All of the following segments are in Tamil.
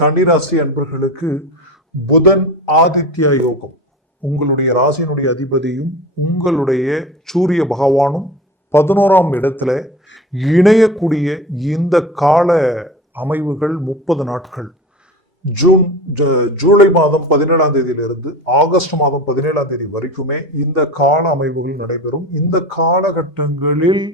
கன்னிராசி அன்பர்களுக்கு புதன் ஆதித்ய யோகம். உங்களுடைய ராசியினுடைய அதிபதியும் உங்களுடைய சூரிய பகவானும் 11ஆம் இடத்துல இணையக்கூடிய இந்த கால அமைவுகள் 30 நாட்கள், ஜூலை மாதம் 17ஆம் தேதியிலிருந்து ஆகஸ்ட் மாதம் 17ஆம் தேதி வரைக்குமே இந்த கால அமைவுகள் நடைபெறும். இந்த காலகட்டங்களில்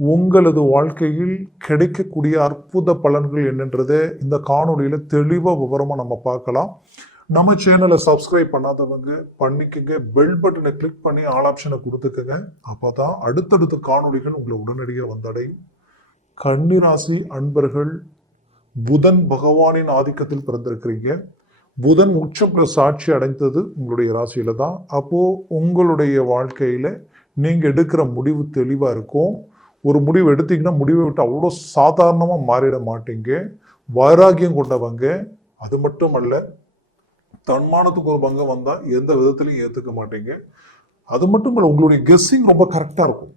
உங்களது வாழ்க்கையில் கிடைக்கக்கூடிய அற்புத பலன்கள் என்னன்றதை இந்த காணொலியில தெளிவா விவரமா நம்ம பார்க்கலாம். நம்ம சேனலை சப்ஸ்கிரைப் பண்ணாதவங்க பண்ணிக்கங்க, பெல் பட்டனை கிளிக் பண்ணி ஆல் ஆப்ஷனை கொடுத்துக்கங்க. அப்பதான் அடுத்தடுத்த காணொலிகள் உங்களை உடனடியாக வந்தடையும். கன்னிராசி அன்பர்கள், புதன் பகவானின் ஆதிக்கத்தில் பிறந்திருக்கிறீங்க. புதன் உச்சம் பிளஸ் ஆட்சி அடைந்தது உங்களுடைய ராசியில தான். அப்போ உங்களுடைய வாழ்க்கையில நீங்க எடுக்கிற முடிவு தெளிவா இருக்கும். ஒரு முடிவு எடுத்தீங்கன்னா முடிவை விட்டு அவ்வளோ சாதாரணமா மாறிட மாட்டீங்க. வைராகியம் கொண்டவங்க. அது மட்டும் அல்ல, தன்மானத்துக்கு ஒரு பங்கம் வந்தா எந்த விதத்திலையும் ஏத்துக்க மாட்டீங்க. அது மட்டும் இல்ல, உங்களுடைய கெஸ்ஸிங் ரொம்ப கரெக்டா இருக்கும்.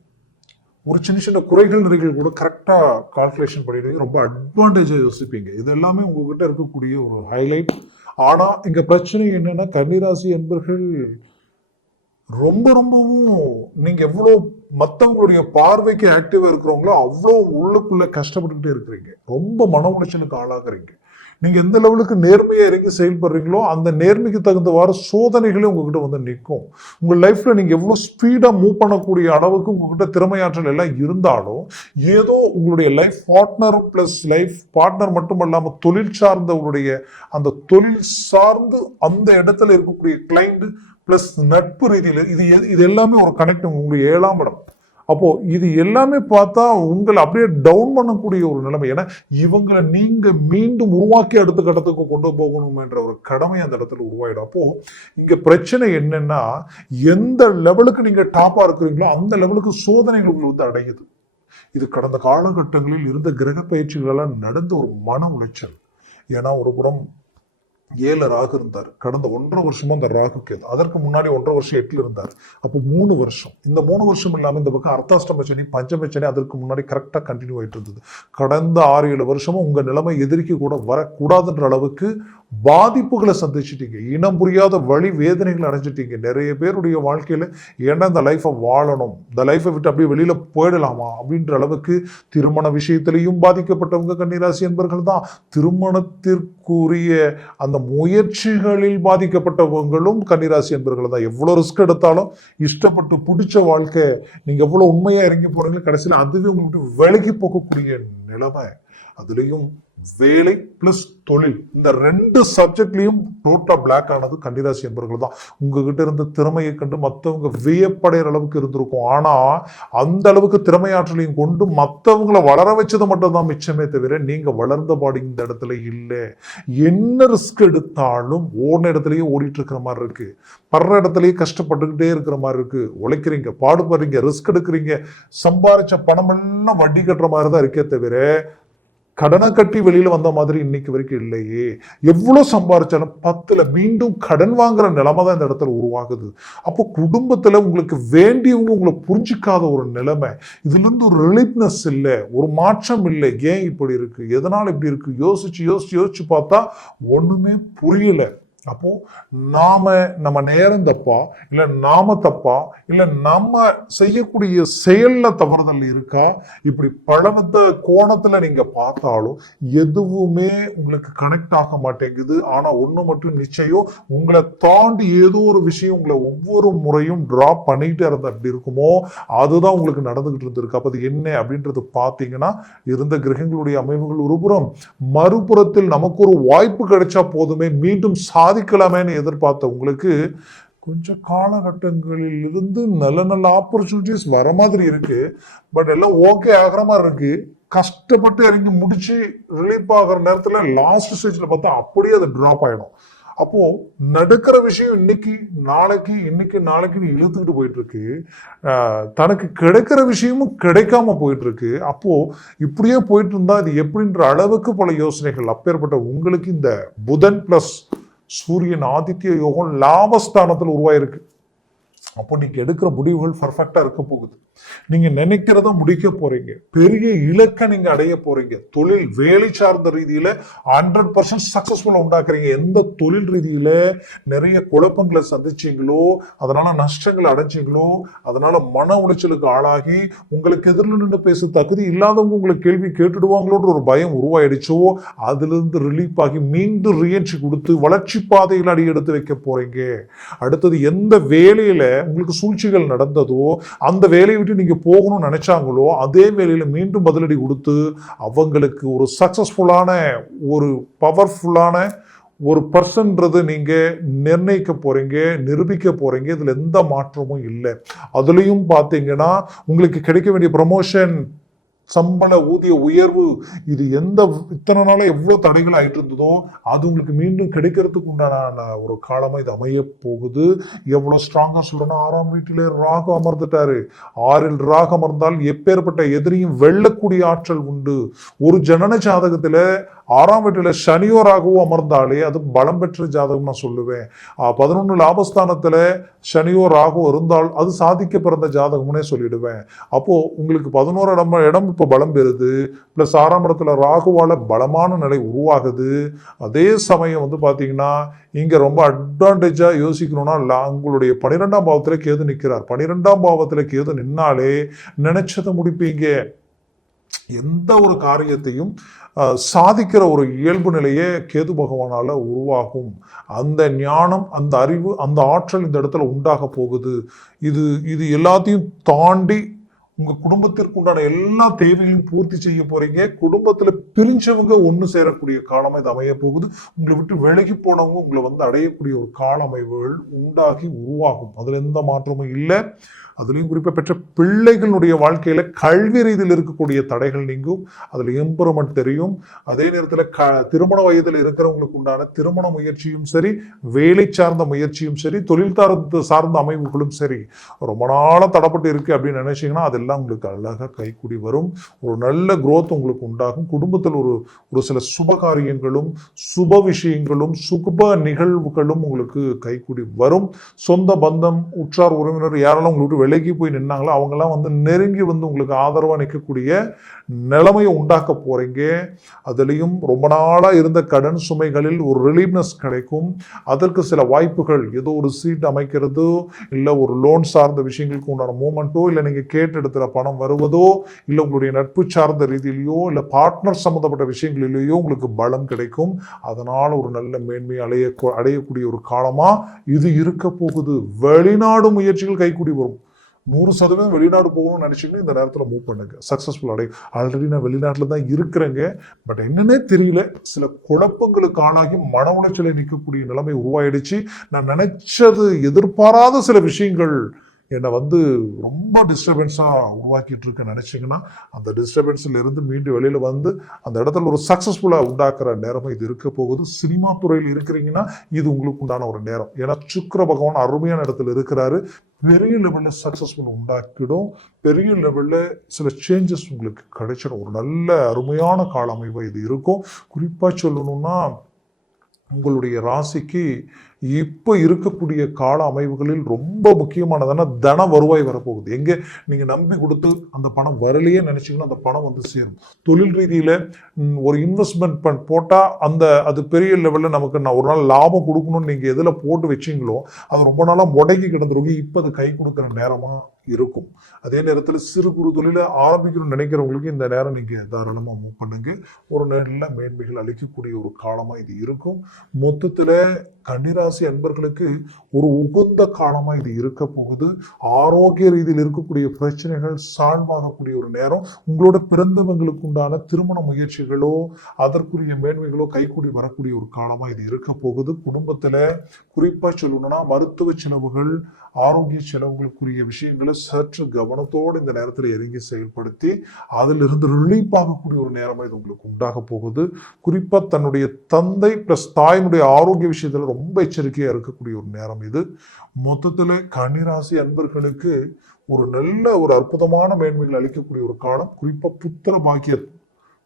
ஒரு சின்ன சின்ன குறைகள் நிறைகள் கூட கரெக்டா கால்குலேஷன் பண்ணிடுவீங்க. ரொம்ப அட்வான்டேஜா யோசிப்பீங்க. இது எல்லாமே உங்ககிட்ட இருக்கக்கூடிய ஒரு ஹைலைட். ஆனா இங்க பிரச்சனை என்னன்னா, கன்னிராசி என்பர்கள் ரொம்பவும் நீங்க எவ்வளவு மற்றவங்களுடைய பார்வைக்கு ஆக்டிவா இருக்கிறவங்களோ அவ்வளோ உள்ளுக்குள்ள கஷ்டப்பட்டுக்கிட்டே இருக்கிறீங்க. ரொம்ப மன உளைச்சலுக்கு ஆளாகிறீங்க. நீங்க எந்த லெவலுக்கு நேர்மையா இறங்கி செயல்படுறீங்களோ அந்த நேர்மைக்கு தகுந்தவாறு சோதனைகளே உங்ககிட்ட வந்து நிற்கும். உங்க லைஃப்ல நீங்க எவ்வளவு ஸ்பீடா மூவ் பண்ணக்கூடிய அளவுக்கு உங்ககிட்ட திறமையாற்றல் எல்லாம் இருந்தாலும், ஏதோ உங்களுடைய life partner plus life partner மட்டுமல்லாம தொழில் சார்ந்தவங்களுடைய அந்த தொழில் சார்ந்து அந்த இடத்துல இருக்கக்கூடிய கிளைண்ட் பிளஸ் நட்பு ரீதியில இது எல்லாமே ஒரு கனெக்ட். உங்களுடைய 7ஆம் இடம். அப்போ இது எல்லாமே பார்த்தா உங்களை அப்படியே டவுன் பண்ணக்கூடிய ஒரு நிலைமை. ஏன்னா இவங்களை நீங்க மீண்டும் உருவாக்கி அடுத்த கட்டத்துக்கு கொண்டு போகணும் என்ற ஒரு கடமை அந்த இடத்துல உருவாயிடும். அப்போ இங்க பிரச்சனை என்னன்னா, எந்த லெவலுக்கு நீங்க டாப்பா இருக்கிறீங்களோ அந்த லெவலுக்கு சோதனைகள் உங்களை வந்து அடையுது. இது கடந்த காலகட்டங்களில் இருந்த கிரக பயிற்சிகளெல்லாம் நடந்த ஒரு மன உளைச்சல். ஏன்னா ஒரு புறம் 7 ராகு இருந்தார். கடந்த 1.5 வருஷமா அந்த ராகு கேது. அதற்கு முன்னாடி 1.5 வருஷம் 8ல் இருந்தார். அப்போ 3 வருஷம். இந்த 3 வருஷம் இல்லாம இந்த பக்கம் அர்த்தாஷ்டம சனி, பஞ்சம சனி அதற்கு முன்னாடி கரெக்டா கண்டினியூ ஆயிட்டு இருந்தது. கடந்த 6-7 வருஷமும் உங்க நிலைமை எதிர்க்க கூட வரக்கூடாதுன்ற அளவுக்கு பாதிப்புகளை சந்திச்சிட்டீங்க. இனம் புரியாத வழி வேதனைகள் அடைஞ்சிட்டீங்க. நிறைய பேருடைய வாழ்க்கையில ஏன்னா இந்த லைஃபை வாழணும், இந்த லைஃபை விட்டு அப்படியே வெளியில போயிடலாமா அப்படின்ற அளவுக்கு திருமண விஷயத்திலையும் பாதிக்கப்பட்டவங்க கன்னிராசி என்பர்கள் தான். திருமணத்திற்குரிய அந்த முயற்சிகளில் பாதிக்கப்பட்டவங்களும் கன்னிராசி என்பர்கள் தான். எவ்வளவு ரிஸ்க் எடுத்தாலும் இஷ்டப்பட்டு பிடிச்ச வாழ்க்கை, நீங்க எவ்வளவு உண்மையா இறங்கி போறீங்களோ கடைசியில் அதுவே உங்களுக்கு விலகி போகக்கூடிய நிலைமை. அதுலயும் வேலை பிளஸ் தொழில், இந்த 2 சப்ஜெக்ட்லயும் டோட்டா பிளாக் ஆனது கன்னிராசி என்பர்கள் தான். உங்ககிட்ட இருந்த திறமையை கண்டு மற்றவங்க வியப்படைகிற அளவுக்கு இருந்திருக்கும். ஆனா அந்த அளவுக்கு திறமையாற்றலையும் கொண்டு மற்றவங்களை வளர வச்சது மட்டும் தான் மிச்சமே தவிர நீங்க வளர்ந்த பாடி இந்த இடத்துல இல்லை. என்ன ரிஸ்க் எடுத்தாலும் ஓன இடத்துலயே ஓடிட்டு இருக்கிற மாதிரி இருக்கு. படுற இடத்துலயே கஷ்டப்பட்டுக்கிட்டே இருக்கிற மாதிரி இருக்கு. உழைக்கிறீங்க, பாடுபடுறீங்க, ரிஸ்க் எடுக்கிறீங்க, சம்பாதிச்ச பணமெல்லாம் வட்டி கட்டுற மாதிரி தான் இருக்கே தவிர கடனை கட்டி வெளியில வந்த மாதிரி இன்னைக்கு வரைக்கும் இல்லையே. எவ்வளவு சம்பாதிச்சாலும் 10ல் மீண்டும் கடன் வாங்குற நிலைமை தான் இந்த இடத்துல உருவாகுது. அப்போ குடும்பத்துல உங்களுக்கு வேண்டியவங்க உங்களை புரிஞ்சிக்காத ஒரு நிலைமை. இதுல இருந்து ஒரு ரிலீஃப்னஸ் இல்லை, ஒரு மாற்றம் இல்லை. ஏன் இப்படி இருக்கு, எதனால இப்படி இருக்கு, யோசிச்சு பார்த்தா ஒண்ணுமே புரியல. அப்போ நம்ம நேரம் தப்பா, இல்ல நாம தப்பா, இல்ல நம்ம செய்யக்கூடிய செயல்ல தவறுதல் இருக்கா, இப்படி பலவித கோணத்துல நீங்க பார்த்தாலும் எதுவுமே உங்களுக்கு கனெக்ட் ஆக மாட்டேங்குது. ஆனா ஒண்ணு மட்டும் நிச்சயம், உங்களை தாண்டி ஏதோ ஒரு விஷயம் உங்களை ஒவ்வொரு முறையும் டிராப் பண்ணிட்டு இருந்தா எப்படி இருக்குமோ அதுதான் உங்களுக்கு நடந்துகிட்டு இருந்திருக்கு. அப்ப அது என்ன அப்படின்றது பாத்தீங்கன்னா, இருந்த கிரகங்களுடைய அமைவுகள் ஒருபுறம், மறுபுறத்தில் நமக்கு ஒரு வாய்ப்பு கிடைச்சா போதுமே மீண்டும் சாதிக்கலாமேன்னு எதிர்பார்த்த உங்களுக்கு கொஞ்சம் காலகட்டங்களில் இருந்து நல்ல ஆப்பர்ச்சுனிட்டிஸ் வர மாதிரி இருக்கு. பட் எல்லாம் ஓகே ஆகிற மாதிரி இருக்கு. கஷ்டப்பட்டு இறங்கி முடிச்சு ரிலீஃப் ஆகிற நேரத்துல லாஸ்ட் ஸ்டேஜ்ல பார்த்தா அப்படியே அது டிராப் ஆயிடும். அப்போ நடக்கிற விஷயம் இன்னைக்கு நாளைக்கு இழுத்துக்கிட்டு போயிட்டு இருக்கு. தனக்கு கிடைக்கிற விஷயமும் கிடைக்காம போயிட்டு இருக்கு. அப்போ இப்படியே போயிட்டு இருந்தா இது எப்படின்ற அளவுக்கு பல யோசனைகள். அப்பேற்பட்ட உங்களுக்கு இந்த புதன் பிளஸ் சூரியன் ஆதித்ய யோகம் லாபஸ்தானத்தில் உருவாயிருக்கு. அப்போ நீங்க எடுக்கிற முடிவுகள் பர்ஃபெக்டா இருக்க போகுது. நீங்க நினைக்கிறத முடிக்க போறீங்க. பெரிய இலக்கை நீங்க அடைய போறீங்க. தொழில் வேலை சார்ந்த ரீதியில 100% சக்சஸ்ஃபுல்லா உண்டாக்குறீங்க. எந்த தொழில் ரீதியில நிறைய குழப்பங்களை சந்திச்சீங்களோ, அதனால நஷ்டங்களை அடைஞ்சீங்களோ, அதனால மன உளைச்சலுக்கு ஆளாகி உங்களுக்கு எதிரில் நின்று பேச தகுதி இல்லாதவங்க உங்களுக்கு கேள்வி கேட்டுடுவாங்களோன்ற ஒரு பயம் உருவாயிடுச்சோ, அதுல இருந்து ரிலீஃப் ஆகி மீண்டும் ரீஎன்ட்ரி கொடுத்து வளர்ச்சி பாதையில் அடி எடுத்து வைக்க போறீங்க. அடுத்தது எந்த வேலையில உங்களுக்கு சூழ்ச்சிகள் நடந்ததோ, அந்த வேலையை விட்டு நீங்க போகணும்னு நினைச்சாங்களோ, அதே வேலையில மீண்டும் பதிலடி கொடுத்து அவங்களுக்கு ஒரு சக்சஸ்ஃபுல்லான, ஒரு பவர்ஃபுல்லான ஒரு பர்சன்றது நீங்க நிர்ணயிக்க போறீங்க, நிரூபிக்க போறீங்க. இதுல எந்த மாற்றமும் இல்லை. அதுலயும் பாத்தீங்கன்னா உங்களுக்கு கிடைக்க வேண்டிய ப்ரமோஷன், சம்பள ஊதிய உயர்வு, இது இத்தனை நாள எவ்வளவு தடைகள் ஆயிட்டு இருந்ததோ அது உங்களுக்கு மீண்டும் கிடைக்கிறதுக்கு உண்டான ஒரு காலமா இது அமைய போகுது. எவ்வளவு ஸ்ட்ராங்கா சொல்லணும், 6ஆம் வீட்டிலே ராகு அமர்ந்துட்டாரு. 6இல் ராகு அமர்ந்தால் எப்பேற்பட்ட எதிரியும் வெல்லக்கூடிய ஆற்றல் உண்டு. ஒரு ஜனன ஜாதகத்துல 6ஆம் வீட்டுல சனியோ ராகுவோ அமர்ந்தாலே அது பலம் பெற்ற ஜாதகம் நான் சொல்லுவேன். 11 லாபஸ்தானத்துல சனியோ ராகுவோ இருந்தால் அது சாதிக்க பிறந்த ஜாதகம்னே சொல்லிடுவேன். அப்போ உங்களுக்கு 11 இடம் இப்ப பலம் பெறுது, பிளஸ் 6ஆம் இடத்துல ராகுவால பலமான நிலை உருவாகுது. அதே சமயம் பாத்தீங்கன்னா இங்க ரொம்ப அட்வான்டேஜா யோசிக்கணும்னா உங்களுடைய 12ஆம் பாவத்துல கேது நிற்கிறார். 12ஆம் பாவத்துல கேது நின்னாலே நினைச்சதை முடிப்பீங்க. எந்த ஒரு காரியத்தையும் சாதிக்கிற ஒரு இயல்பு நிலையே கேது பகவானால உருவாகும். அந்த ஞானம், அந்த அறிவு, அந்த ஆற்றல் இந்த இடத்துல உண்டாக போகுது. இது எல்லாத்தையும் தாண்டி உங்க குடும்பத்திற்கு உண்டான எல்லா தேவைகளையும் பூர்த்தி செய்ய போறீங்க. குடும்பத்துல பிரிஞ்சவங்க ஒண்ணு சேரக்கூடிய காலமா இது அமைய போகுது. உங்களை விட்டு விலகி போனவங்க உங்களை அடையக்கூடிய ஒரு கால அமைவுகள் உண்டாகி உருவாகும். அதுல எந்த மாற்றமும் இல்லை. அதுலயும் குறிப்பா பெற்ற பிள்ளைகளுடைய வாழ்க்கையில கல்வி ரீதியில் இருக்கக்கூடிய தடைகள் நீங்கும். அதுல இம்ப்ரூவ்மெண்ட் தெரியும். அதே நேரத்துல திருமண வயதில் இருக்கிறவங்களுக்கு உண்டான திருமண முயற்சியும் சரி, வேலை சார்ந்த முயற்சியும் சரி, தொழில் சார்ந்த அமைவுகளும் சரி, ரொம்ப நாளா தடப்பட்டு இருக்கு அப்படின்னு நினைச்சீங்கன்னா அதெல்லாம் உங்களுக்கு அழகா கைக்கூடி வரும். ஒரு நல்ல குரோத் உங்களுக்கு உண்டாகும். குடும்பத்தில் ஒரு சில சுப காரியங்களும் சுப விஷயங்களும் சுப நிகழ்வுகளும் உங்களுக்கு கைக்கூடி வரும். சொந்த பந்தம், உற்றார் உறவினர் யாரெல்லாம் உங்களுக்கு விலகி போய் நின்னாங்களோ அவங்கெல்லாம் நெருங்கி உங்களுக்கு ஆதரவா நிற்கக்கூடிய நிலைமையை உண்டாக்க போறீங்க. அதுலயும் ரொம்ப நாளா இருந்த கடன் சுமைகளில் ஒரு ரிலீவ்னஸ் கிடைக்கும். அதற்கு சில வாய்ப்புகள், ஏதோ ஒரு சீட் அமைக்கிறதோ, இல்ல ஒரு லோன் சார்ந்த விஷயங்களுக்கு உண்டான மூமெண்ட்டோ, இல்ல நீங்க கேட்ட இடத்துல பணம் வருவதோ, இல்ல உங்களுடைய நட்பு சார்ந்த ரீதியிலையோ, இல்ல பார்ட்னர் சம்பந்தப்பட்ட விஷயங்களிலேயோ உங்களுக்கு பலம் கிடைக்கும். அதனால ஒரு நல்ல மேன்மை அடையக்கூடிய ஒரு காலமா இது இருக்க போகுது. வெளிநாடு முயற்சிகள் கைக்கூடி வரும். 100% வெளிநாடு போகணும்னு நினைச்சீங்கன்னா இந்த நேரத்தில் மூவ் பண்ணுங்க, சக்சஸ்ஃபுல் அடையும். ஆல்ரெடி நான் வெளிநாட்டில் தான் இருக்கிறேங்க, பட் என்னன்னே தெரியல, சில குழப்பங்களுக்கு ஆளாகி மன உளைச்சலை நிற்கக்கூடிய நிலைமை உருவாயிடுச்சு. நான் நினைச்சது எதிர்பாராத சில விஷயங்கள் என்னை ரொம்ப டிஸ்டர்பன்ஸா உருவாக்கிட்டு இருக்க நினைச்சீங்கன்னா அந்த டிஸ்டர்பன்ஸ்ல இருந்து மீண்டும் வெளியில அந்த இடத்துல ஒரு சக்சஸ்ஃபுல்லா உண்டாக்குற நேரம் இது இருக்க போகுது. சினிமா துறையில் இருக்கிறீங்கன்னா இது உங்களுக்கு உண்டான ஒரு நேரம். ஏன்னா சுக்கிர பகவான் அருமையான இடத்துல இருக்கிறாரு. பெரிய லெவல்ல சக்சஸ்ஃபுல் உண்டாக்கிடும். பெரிய லெவல்ல சில சேஞ்சஸ் உங்களுக்கு கிடைச்சிடும். ஒரு நல்ல அருமையான கால அமைப்பு இது இருக்கும். குறிப்பா சொல்லணும்னா உங்களுடைய ராசிக்கு இப்போ இருக்கக்கூடிய கால அமைவுகளில் ரொம்ப முக்கியமானதான தன வருவாய் வரப்போகுது. எங்க நீங்க நம்பி கொடுத்து அந்த பணம் வரலையே நினைச்சீங்கன்னா அந்த பணம் சேரும். தொழில் ரீதியில ஒரு இன்வெஸ்ட்மெண்ட் போட்டா அது பெரிய லெவல்ல நமக்கு ஒரு நாள் லாபம் கொடுக்கணும்னு நீங்க எதுல போட்டு வச்சீங்களோ அது ரொம்ப நாளா முடங்கி கிடந்துருங்க. இப்ப அது கை கொடுக்குற நேரமா இருக்கும். அதே நேரத்தில் சிறு குறு தொழில ஆரம்பிக்கணும்னு நினைக்கிறவங்களுக்கு இந்த நேரம் நீங்க தாராளமா மூவ் பண்ணுங்க. ஒரு நல்ல மேன்மைகள் அளிக்கக்கூடிய ஒரு காலமா இது இருக்கும். மொத்தத்துல கன்னிராசி அன்பர்களுக்கு ஒரு உகந்த காலமா இது இருக்க போகுது. ஆரோக்கிய ரீதியில் இருக்கக்கூடிய பிரச்சனைகள் சால்வ் ஆகக்கூடிய ஒரு நேரம். உங்களோட பிறந்தவங்களுக்கு உண்டான திருமண முயற்சிகளோ அதற்குரிய மேன்மைகளோ கைகூடி வரக்கூடிய ஒரு காலமா இது இருக்க போகுது. குடும்பத்துல குறிப்பா சொல்லணும்னா மருத்துவ செலவுகள், ஆரோக்கிய செலவுகளுக்குரிய விஷயங்களை சற்று கவனத்தோடு இந்த நேரத்தில் இறங்கி செயல்படுத்தி அதிலிருந்து ரிலீஃப் ஆகக்கூடிய ஒரு நேரமா இது உங்களுக்கு உண்டாக போகுது. குறிப்பா தன்னுடைய தந்தை பிளஸ் தாயினுடைய ஆரோக்கிய விஷயத்துல ரொம்ப எச்சரிக்கையா இருக்கக்கூடிய ஒரு நேரம் இது. மொத்தத்துல கன்னிராசி அன்பர்களுக்கு ஒரு நல்ல ஒரு அற்புதமான மேன்மைகள் அளிக்கக்கூடிய ஒரு காலம். குறிப்பா புத்திர பாக்கியம்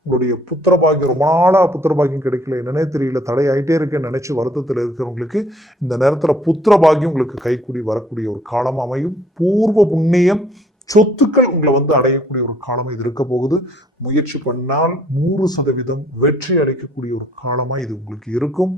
உங்களுடைய புத்திர பாக்கியம், ரொம்ப நாளா புத்திர பாக்கியம் கிடைக்கல, என்னன்னே தெரியல, தடை ஆயிட்டே இருக்கேன்னு நினைச்சு வருத்தத்தில் இருக்கிறவங்களுக்கு இந்த நேரத்துல புத்திர பாக்கியம் உங்களுக்கு கைக்கூடி வரக்கூடிய ஒரு காலம் அமையும். பூர்வ புண்ணியம், சொத்துக்கள் உங்களை அடையக்கூடிய ஒரு காலம் இது இருக்க போகுது. முயற்சி பண்ணால் 100% வெற்றி அடைக்கக்கூடிய ஒரு காலமா இது உங்களுக்கு இருக்கும்.